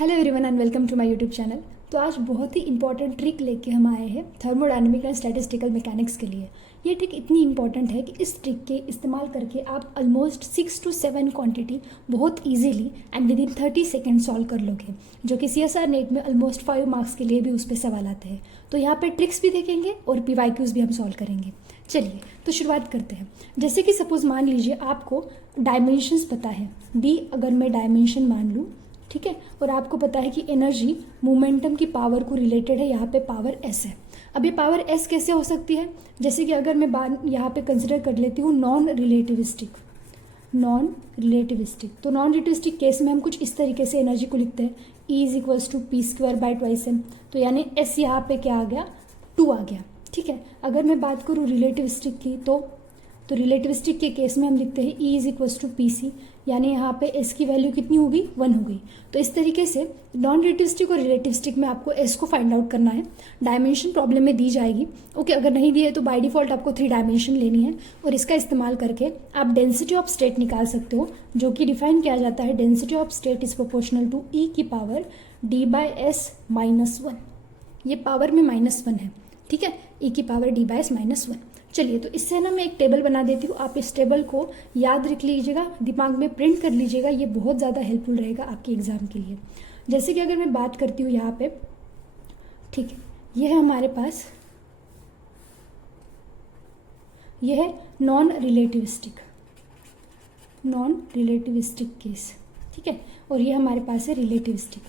Hello everyone and welcome to my YouTube channel. तो आज बहुत ही इंपॉर्टेंट ट्रिक लेके हम आए हैं थर्मोडायनेमिक एंड स्टैटिस्टिकल मैकेनिक्स के लिए। ये ट्रिक इतनी इंपॉर्टेंट है कि इस ट्रिक के इस्तेमाल करके आप ऑलमोस्ट 6 to 7 क्वांटिटी बहुत easily and with in 30 second solve कर लोगे, जो कि CSR नेट में ऑलमोस्ट 5 मार्क्स के लिए भी उस पर सवाल आते हैं। तो यहाँ पे ट्रिक्स भी देखेंगे और PYQs भी हम सॉल्व करेंगे। चलिए तो शुरुआत करते हैं। जैसे कि सपोज मान लीजिए आपको डायमेंशंस पता है, D अगर मैं डायमेंशन मान लूँ, ठीक है, और आपको पता है कि एनर्जी मोमेंटम की पावर को रिलेटेड है, यहाँ पे पावर S है। अब ये पावर S कैसे हो सकती है? जैसे कि अगर मैं बात यहाँ पे कंसिडर कर लेती हूँ नॉन रिलेटिविस्टिक, तो नॉन रिलेटिविस्टिक केस में हम कुछ इस तरीके से एनर्जी को लिखते हैं, E is equals to P²/2m। तो यानी S यहाँ पे क्या आ गया, 2 आ गया। ठीक है, अगर मैं बात करूँ रिलेटिविस्टिक की तो रिलेटिविस्टिक के केस में हम लिखते हैं E is equals to PC, यानी यहाँ पे S की वैल्यू कितनी होगी, 1 हो गई। तो इस तरीके से नॉन रिलेटिविस्टिक और रिलेटिविस्टिक में आपको S को फाइंड आउट करना है। डायमेंशन प्रॉब्लम में दी जाएगी, ओके। अगर नहीं दी है तो बाय डिफॉल्ट आपको 3 डायमेंशन लेनी है और इसका इस्तेमाल करके आप डेंसिटी ऑफ स्टेट निकाल सकते हो, जो कि डिफाइन किया जाता है density of state is proportional to E की पावर D/S-1। ये पावर में -1 है, ठीक है, E की पावर D/S-1। चलिए तो इससे ना मैं एक टेबल बना देती हूँ, आप इस टेबल को याद रख लीजिएगा, दिमाग में प्रिंट कर लीजिएगा, ये बहुत ज़्यादा हेल्पफुल रहेगा आपके एग्जाम के लिए। जैसे कि अगर मैं बात करती हूँ यहाँ पे, ठीक है, ये है हमारे पास, ये है नॉन रिलेटिविस्टिक केस, ठीक है, और ये हमारे पास है रिलेटिविस्टिक,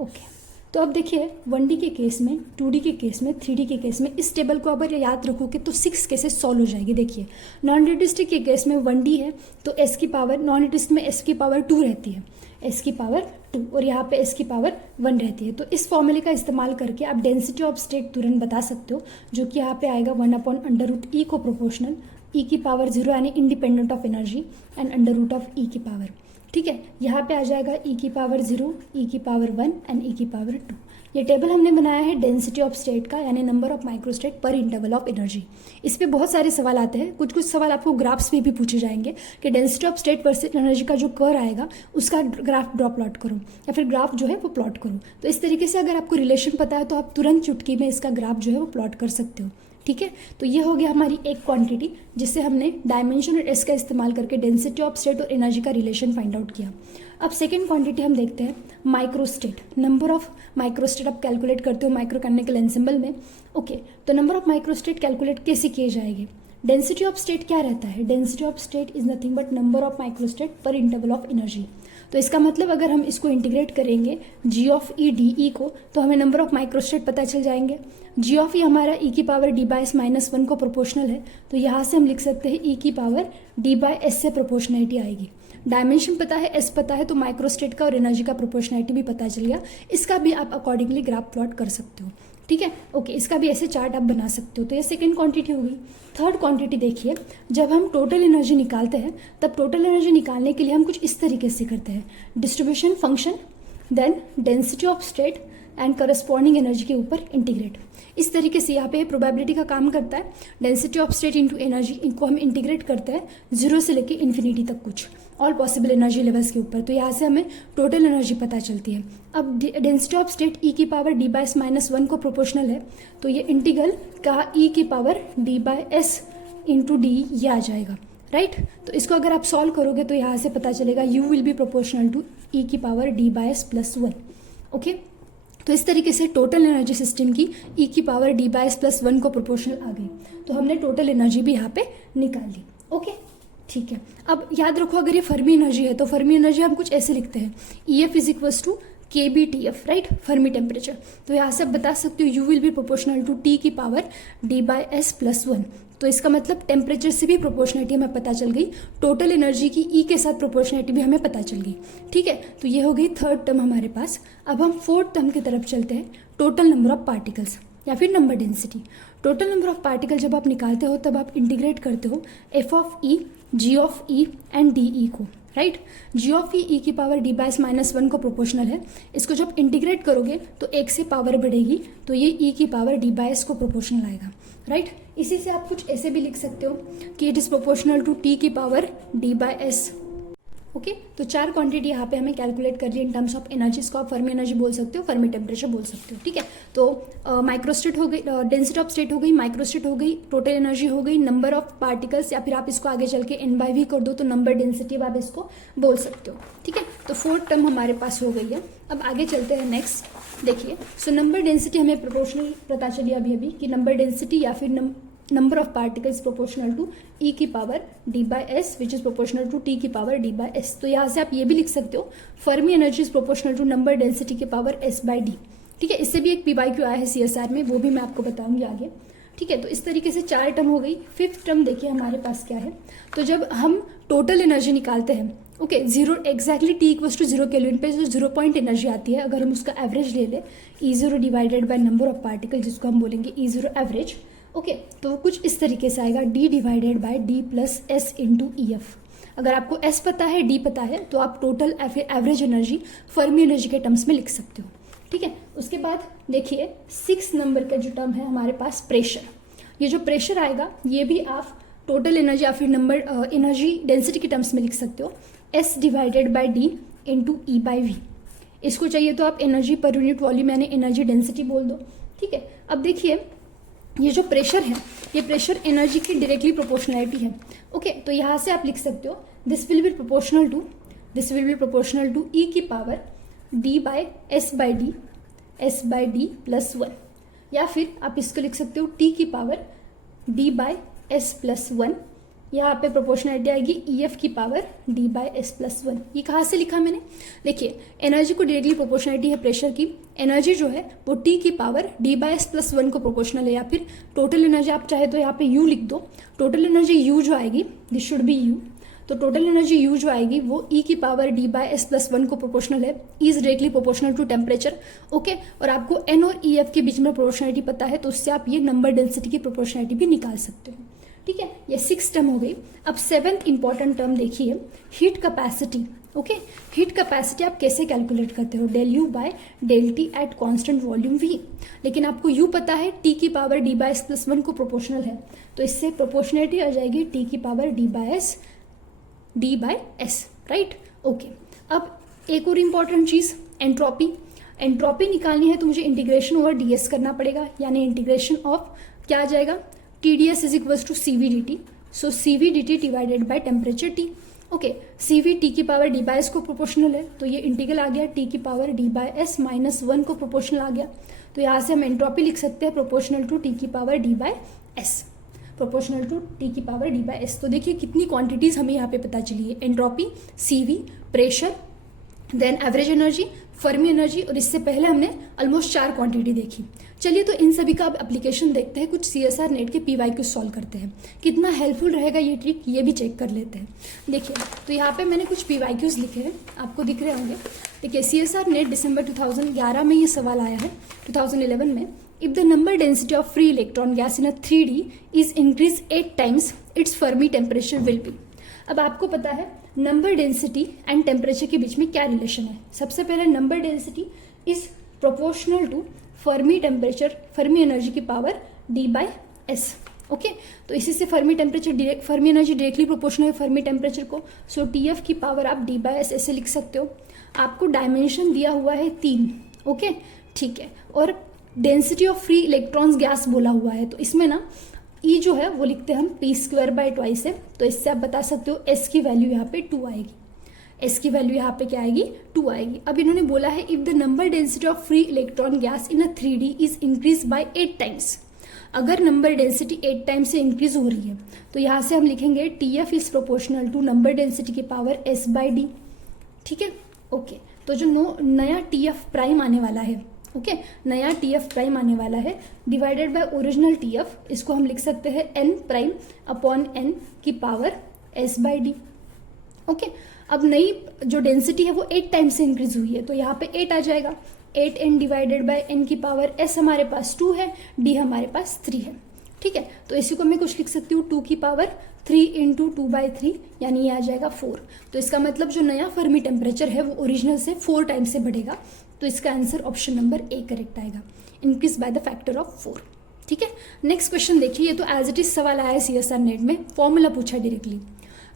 ओके। तो अब देखिए 1D के केस में, 2D के केस में, 3D के केस में इस टेबल को अगर याद रखोगे तो 6 केसेस सॉल्व हो जाएगी। देखिए नॉन रिलेटिविस्टिक के केस में 1D है तो S की पावर, नॉन रिलेटिविस्टिक में S की पावर 2 रहती है, S की पावर 2, और यहाँ पे S की पावर 1 रहती है। तो इस फॉर्मूले का इस्तेमाल करके आप डेंसिटी ऑफ स्टेट तुरंत बता सकते हो, जो कि यहाँ पे आएगा 1/√E को प्रोपोर्शनल, E की पावर 0 यानी independent of energy and √E की पावर, ठीक है। यहाँ पे आ जाएगा E की पावर 0, E की पावर 1 एंड E की पावर 2। ये टेबल हमने बनाया है डेंसिटी ऑफ स्टेट का, यानी नंबर ऑफ माइक्रोस्टेट पर इंटरवल ऑफ एनर्जी। इस पे बहुत सारे सवाल आते हैं, कुछ सवाल आपको ग्राफ्स में भी पूछे जाएंगे कि density of state versus energy का जो कर्व आएगा उसका ग्राफ ड्रॉ प्लॉट करो, या फिर ग्राफ जो है वो प्लॉट करो। तो इस तरीके से अगर आपको रिलेशन पता है तो आप तुरंत चुटकी में इसका ग्राफ जो है वो प्लॉट कर सकते हो, ठीक है। तो ये हो गया हमारी एक क्वांटिटी जिससे हमने डायमेंशन और S का इस्तेमाल करके डेंसिटी ऑफ स्टेट और एनर्जी का रिलेशन फाइंड आउट किया। अब सेकेंड क्वांटिटी हम देखते हैं माइक्रोस्टेट। नंबर ऑफ माइक्रोस्टेट आप कैलकुलेट करते हो माइक्रोकैनिकल एनसेम्बल में, ओके। तो नंबर ऑफ माइक्रोस्टेट कैलकुलेट कैसे किए जाएंगे? डेंसिटी ऑफ स्टेट क्या रहता है? Density of state is nothing but number of microstate पर इंटरवल ऑफ एनर्जी। तो इसका मतलब अगर हम इसको इंटीग्रेट करेंगे G(E)dE को, तो हमें नंबर ऑफ माइक्रोस्टेट पता चल जाएंगे। G(E) हमारा E की पावर D/S-1 को प्रोपोर्शनल है, तो यहाँ से हम लिख सकते हैं E की पावर D/S से प्रोपोर्शनैलिटी आएगी। डायमेंशन पता है, S पता है, तो माइक्रोस्टेट का और एनर्जी का प्रोपोर्शनैलिटी भी पता चल गया। इसका भी आप अकॉर्डिंगली ग्राफ प्लॉट कर सकते हो, ठीक है, ओके। इसका भी ऐसे चार्ट आप बना सकते हो। तो ये सेकंड क्वांटिटी होगी। थर्ड क्वांटिटी देखिए, जब हम टोटल एनर्जी निकालते हैं तब टोटल एनर्जी निकालने के लिए हम कुछ इस तरीके से करते हैं, distribution function, then density of state and corresponding energy के ऊपर इंटीग्रेट। इस तरीके से यहाँ पे प्रोबेबिलिटी का काम करता है। Density of state into energy, इनको हम इंटीग्रेट करते हैं 0 से लेके इन्फिनिटी तक, कुछ ऑल पॉसिबल एनर्जी लेवल्स के ऊपर। तो यहाँ से हमें टोटल एनर्जी पता चलती है। अब डेंसिटी ऑफ स्टेट E की पावर D/S-1 को प्रोपोर्शनल है, तो ये इंटीग्रल का E की पावर D/S इंटू D ये आ जाएगा, राइट। तो इसको अगर आप सॉल्व करोगे तो यहाँ से पता चलेगा U will be proportional to E की पावर D/S+1, ओके। तो इस तरीके से टोटल एनर्जी सिस्टम की E की पावर D/S+1 को प्रोपोर्शनल आ गई। तो हमने टोटल एनर्जी भी यहाँ पे निकाल ली, ओके, ठीक है। अब याद रखो अगर ये फर्मी एनर्जी है तो फर्मी एनर्जी हम कुछ ऐसे लिखते हैं, EF is equals to KBTF, right, Fermi temperature. तो यहाँ से आप बता सकते हो U will be proportional to T की पावर D/S+1। तो इसका मतलब टेम्परेचर से भी प्रोपोर्शनलिटी हमें पता चल गई, टोटल एनर्जी की E के साथ प्रोपोर्शनलिटी भी हमें पता चल गई, ठीक है। तो ये हो गई थर्ड टर्म हमारे पास। अब हम फोर्थ टर्म की तरफ चलते हैं, टोटल नंबर ऑफ पार्टिकल्स या फिर number density. Total number of particle जब आप निकालते हो तब आप इंटीग्रेट करते हो F(E), G(E) एंड DE को, राइट। G(E) E की पावर D/S-1 को प्रोपोर्शनल है। इसको जब इंटीग्रेट करोगे तो 1 से पावर बढ़ेगी, तो ये E की पावर D/S को प्रोपोर्शनल आएगा, राइट। इसी से आप कुछ ऐसे भी लिख सकते हो कि it is proportional to T की पावर D/S ओके तो 4 क्वांटिटी यहाँ पे हमें कैलकुलेट कर रही है इन टर्म्स ऑफ एनर्जी। इसको आप फर्मी एनर्जी बोल सकते हो, फर्मी टेम्परेचर बोल सकते हो, ठीक है। तो माइक्रोस्टेट हो गई, डेंसिटी ऑफ स्टेट हो गई, माइक्रोस्टेट हो गई, टोटल एनर्जी हो गई, नंबर ऑफ पार्टिकल्स, या फिर आप इसको आगे चल के N/V कर दो तो नंबर डेंसिटी आप इसको बोल सकते हो, ठीक है। तो 4 टर्म हमारे पास हो गई है। अब आगे चलते हैं नेक्स्ट। देखिए सो नंबर डेंसिटी हमें प्रोपोर्शनल पता चली अभी कि नंबर डेंसिटी या फिर number of particles proportional to E की power D/S which is proportional to T की पावर D/S। तो यहाँ से आप ये भी लिख सकते हो Fermi energy is proportional to number density की पावर S/D, ठीक है। इससे भी एक PYQ आया है CSR में, वो भी मैं आपको बताऊंगी आगे, ठीक है। तो इस तरीके से 4 टर्म हो गई। 5th टर्म देखिए हमारे पास क्या है। तो जब हम टोटल एनर्जी निकालते हैं, ओके, 0 एग्जैक्टली T = 0 केल्विन पे जो 0 पॉइंट एनर्जी आती है, अगर हम उसका एवरेज ले लें E0 divided by number of particle, जिसको हम बोलेंगे E0 एवरेज, ओके, तो कुछ इस तरीके से आएगा D divided by D plus S into EF। अगर आपको S पता है, D पता है, तो आप total average energy Fermi energy के टर्म्स में लिख सकते हो, ठीक है। उसके बाद देखिए 6 नंबर का जो टर्म है हमारे पास प्रेशर। ये जो प्रेशर आएगा ये भी आप टोटल एनर्जी या फिर नंबर एनर्जी डेंसिटी के टर्म्स में लिख सकते हो, S divided by D into E/V। इसको चाहिए तो आप एनर्जी पर यूनिट वॉल्यूम यानी एनर्जी डेंसिटी बोल दो, ठीक है। अब देखिए ये जो प्रेशर है, ये प्रेशर एनर्जी की डायरेक्टली प्रोपोर्शनलिटी है, ओके। तो यहाँ से आप लिख सकते हो this will be proportional to E की पावर D/S/D प्लस 1, या फिर आप इसको लिख सकते हो T की पावर D/S प्लस 1। यहाँ पे प्रोपोर्शनलिटी आएगी EF की पावर D/S प्लस 1। ये कहाँ से लिखा मैंने? देखिए एनर्जी को डायरेक्टली प्रोपोर्शनलिटी है प्रेशर की, एनर्जी जो है वो T की पावर D/S प्लस 1 को प्रोपोर्शनल है, या फिर टोटल एनर्जी आप चाहे तो यहाँ पे U लिख दो। टोटल एनर्जी U जो आएगी, दिस शुड बी U, तो टोटल एनर्जी U जो आएगी वो E की पावर D/S प्लस 1 को प्रोपोर्शनल है। E is directly proportional to temperature, okay. और आपको N और EF के बीच में प्रोपोर्शनलिटी पता है, तो उससे आप ये नंबर डेंसिटी की प्रोपोर्शनलिटी भी निकाल सकते हो, ठीक है। ये 6 टर्म हो गई। अब 7th इंपॉर्टेंट टर्म देखिए heat capacity, okay. Heat capacity आप कैसे कैलकुलेट करते हो? del U by del T at constant volume V। लेकिन आपको U पता है T की पावर D/S प्लस 1 को प्रोपोर्शनल है, तो इससे प्रोपोर्शनलिटी आ जाएगी T की पावर D/S, राइट, ओके। अब एक और इम्पॉर्टेंट चीज एंट्रोपी। एंट्रोपी निकालनी है तो मुझे इंटीग्रेशन ओवर DS करना पड़ेगा, यानी इंटीग्रेशन ऑफ क्या आ जाएगा TdS is equal to CVdT। So CVdT divided by temperature T, okay. CV T की पावर D/S को प्रोपोर्शनल है, तो ये इंटीग्रल आ गया T की पावर D/S माइनस 1 को प्रोपोर्शनल आ गया। तो यहाँ से हम एंट्रोपी लिख सकते हैं प्रोपोर्शनल टू T की power D/S, proportional to T की पावर D/S। तो देखिए कितनी क्वांटिटीज हमें यहाँ पे पता चली है, entropy, CV, pressure, then average energy, Fermi energy, और इससे पहले हमने ऑलमोस्ट 4 क्वांटिटी देखी। चलिए तो इन सभी का अब एप्लीकेशन देखते हैं, कुछ CSR नेट के PYQ सॉल्व करते हैं। कितना हेल्पफुल रहेगा ये ट्रिक, ये भी चेक कर लेते हैं। देखिए तो यहाँ पे मैंने कुछ PYQs लिखे हैं, आपको दिख रहे होंगे। देखिए CSR नेट दिसंबर 2011 में ये सवाल आया है, 2011 में। If the number density of free electron gas in a 3D is increase 8 times it's Fermi temperature will be. अब आपको पता है नंबर डेंसिटी एंड टेम्परेचर के बीच में क्या रिलेशन है। सबसे पहले number density is proportional to Fermi temperature, Fermi energy की पावर D/S, ओके। तो इसी से Fermi temperature, Fermi energy directly proportional है फर्मी टेम्परेचर को, सो TF की पावर आप D/S ऐसे लिख सकते हो। आपको डायमेंशन दिया हुआ है 3, ओके, ठीक है। और density of free electrons gas बोला हुआ है, तो इसमें ना E जो है वो लिखते हैं हम P² है, तो इससे आप बता सकते हो S की वैल्यू यहाँ पे 2 आएगी। S की वैल्यू यहाँ पे क्या आएगी? 2 आएगी। अब इन्होंने बोला है if the number density of free electron gas in a 3D is increase by 8 times. अगर नंबर डेंसिटी 8 टाइम्स से इंक्रीज हो रही है तो यहाँ से हम लिखेंगे TF is proportional to number density की पावर S/D, ठीक है, ओके। तो जो नया TF प्राइम आने वाला है, ओके, नया TF प्राइम आने वाला है डिवाइडेड बाय ओरिजिनल TF, इसको हम लिख सकते हैं N प्राइम अपॉन N की पावर S/D, ओके। अब नई जो डेंसिटी है वो 8 टाइम्स से इंक्रीज हुई है, तो यहाँ पे 8 आ जाएगा। 8N डिवाइडेड बाय N की पावर S हमारे पास 2 है, D हमारे पास 3 है, ठीक है। तो इसी को मैं कुछ लिख सकती हूँ 2 की पावर 3 इंटू 2/3, यानी ये आ जाएगा 4। तो इसका मतलब जो नया फर्मी टेम्परेचर है वो ओरिजिनल से 4 टाइम्स से बढ़ेगा, तो इसका answer option number A correct आएगा, increase by the factor of 4, ठीक है। नेक्स्ट क्वेश्चन देखिए, ये तो एज इट इज सवाल आया है CSR नेट में, फॉर्मूला पूछा directly.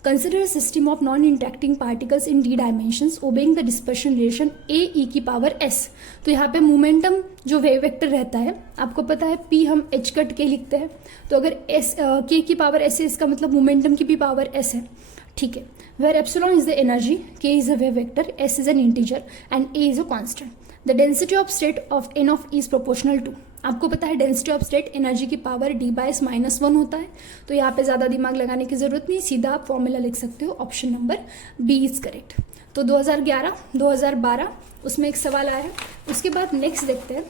Consider system of non interacting particles in D dimensions obeying the dispersion relation A E की पावर एस। तो यहाँ पे मोमेंटम जो वेव वेक्टर रहता है, आपको पता है पी हम एच कट के लिखते हैं, तो अगर एस के की पावर एस है, इसका मतलब मोमेंटम की भी पावर एस है, ठीक है। Where epsilon is the energy, K is a wave vector, S is an integer and A is a constant. The density of state of N of E is proportional to. आपको पता है density of state energy की power d/-1 होता है, तो यहाँ पे ज़्यादा दिमाग लगाने की जरूरत नहीं, सीधा आप फॉर्मूला लिख सकते हो, option number B is correct. तो 2011, 2012 उसमें एक सवाल आया है। उसके बाद नेक्स्ट देखते हैं,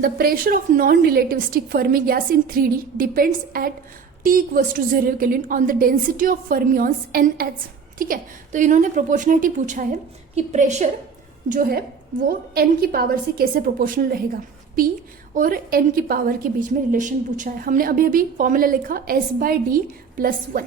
the pressure of non relativistic Fermi gas in 3D depends at T = 0 kelvin on the density of fermions NH। ठीक है, तो इन्होंने प्रोपोर्शनलिटी पूछा है कि प्रेशर जो है वो n की पावर से कैसे प्रोपोर्शनल रहेगा। P और n की पावर के बीच में रिलेशन पूछा है, हमने अभी अभी फॉर्मूला लिखा S/D+1।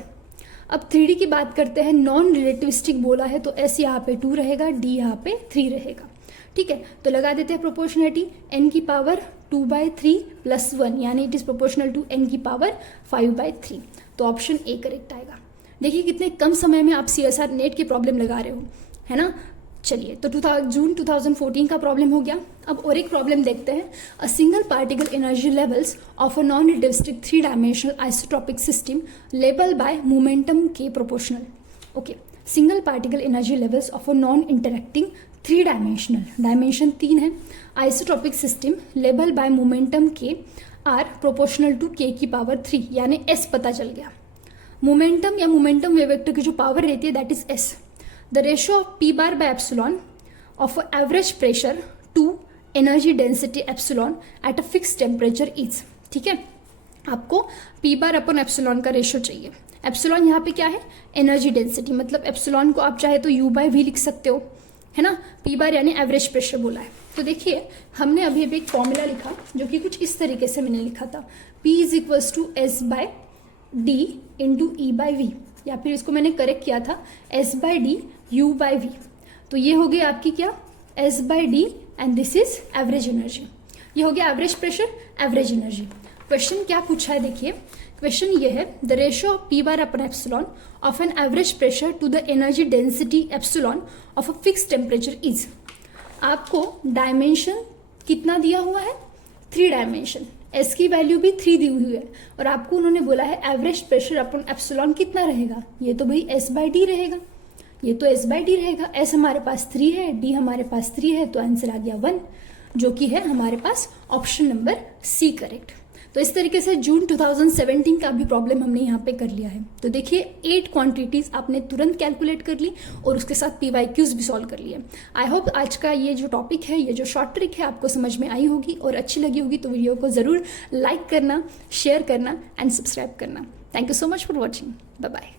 अब 3D की बात करते हैं, नॉन रिलेटिविस्टिक बोला है तो S यहाँ पे 2 रहेगा, D यहाँ पे 3 रहेगा, ठीक है। तो लगा देते हैं प्रोपोर्शनलिटी, n की पावर 2/3+1 यानी it is proportional to n की पावर 5/3, तो ऑप्शन ए करेक्ट आएगा। देखिए कितने कम समय में आप CSR नेट की प्रॉब्लम लगा रहे हो, है ना। चलिए, तो जून 2014 का प्रॉब्लम हो गया। अब और एक प्रॉब्लम देखते हैं, a single particle energy levels of a non relativistic 3 dimensional isotropic system label by momentum K proportional. Okay, single particle energy levels of a non interacting 3 dimensional, dimension 3 है, isotropic system label by momentum K are proportional to K की power 3 यानी S पता चल गया। Momentum या momentum wave vector की जो power रहती है that is S। The ratio of P/epsilon of average pressure to energy density epsilon at a fixed temperature is। ठीक है, आपको P/epsilon का रेशियो चाहिए। एप्सिलॉन यहाँ पे क्या है, एनर्जी डेंसिटी, मतलब एप्सिलॉन को आप चाहे तो U/V लिख सकते हो, है ना। P/ यानी एवरेज प्रेशर बोला है। तो देखिए हमने अभी अभी एक फॉर्मूला लिखा जो कि कुछ इस तरीके से मैंने लिखा था, P = S/D × E/V, या फिर इसको मैंने करेक्ट किया था S/D U/V। तो ये हो गई आपकी क्या, S/D and this is average energy. ये हो गया average pressure, average energy. Question क्या पूछा है, देखिए क्वेश्चन ये है, the ratio of P/epsilon of an average pressure to the energy density epsilon of a fix temperature is. आपको डायमेंशन कितना दिया हुआ है, 3 डायमेंशन, S की वैल्यू भी 3 दी हुई है, और आपको उन्होंने बोला है एवरेज प्रेशर अपॉन एप्सिलॉन कितना रहेगा, ये तो भाई S/D रहेगा, ये तो S/D रहेगा। S हमारे पास 3 है, D हमारे पास 3 है, तो आंसर आ गया 1, जो कि है हमारे पास ऑप्शन नंबर C करेक्ट। तो इस तरीके से जून 2017 का भी प्रॉब्लम हमने यहाँ पे कर लिया है। तो देखिए 8 क्वांटिटीज आपने तुरंत कैलकुलेट कर ली और उसके साथ PYQs भी सॉल्व कर लिए। आई होप आज का ये जो टॉपिक है, ये जो शॉर्ट ट्रिक है, आपको समझ में आई होगी और अच्छी लगी होगी। तो वीडियो को जरूर लाइक करना, शेयर करना एंड सब्सक्राइब करना। Thank you so much for watching, bye bye.